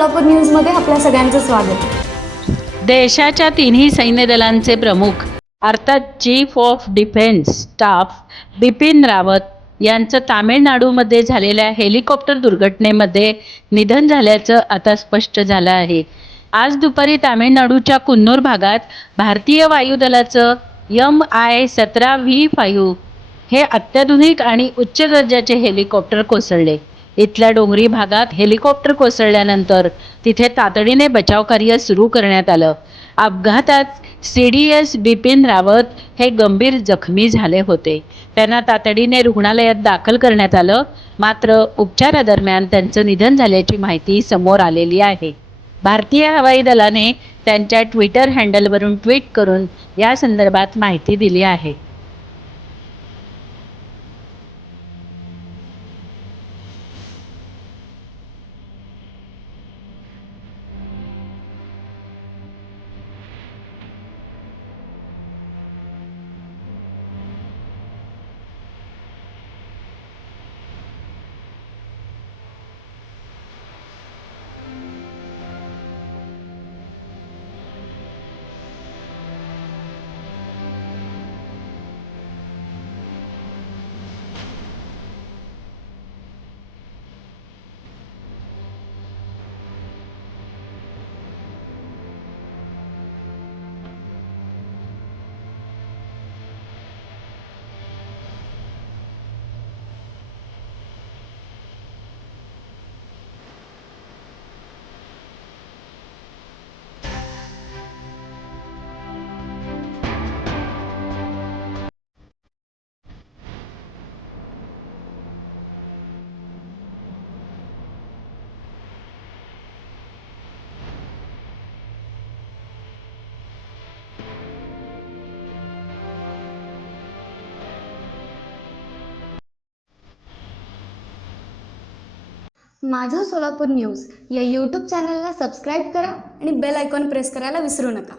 सोलापूर न्यूजमध्ये आपल्या सगळ्यांचं स्वागत. देशाच्या तिन्ही सैन्य दलांचे प्रमुख अर्थात chief of defence staff Bipin Rawat यांचं तामिळनाडूमध्ये झालेल्या हेलिकॉप्टर दुर्घटनेमध्ये निधन झाल्याचं आता स्पष्ट झालं आहे. आज दुपारी तामिळनाडूच्या कुन्नूर भागात भारतीय वायुदलाचं MI-17V5 हे अत्याधुनिक आणि उच्च दर्जाचे हेलिकॉप्टर कोसळले. इथल्या डोंगरी भागात हेलिकॉप्टर कोसळल्यानंतर तिथे तातडीने बचावकार्य सुरू करण्यात आलं. अपघातात CDS बिपिन रावत हे गंभीर जखमी झाले होते. त्यांना तातडीने रुग्णालयात दाखल करण्यात आलं, मात्र उपचारादरम्यान त्यांचं निधन झाल्याची माहिती समोर आलेली आहे. भारतीय हवाई दलाने त्यांच्या ट्विटर हँडलवरून ट्विट करून या संदर्भात माहिती दिली आहे. माझं सोलापूर न्यूज या यूट्यूब चॅनलला सबस्क्राईब करा आणि बेल आयकॉन प्रेस करायला विसरू नका.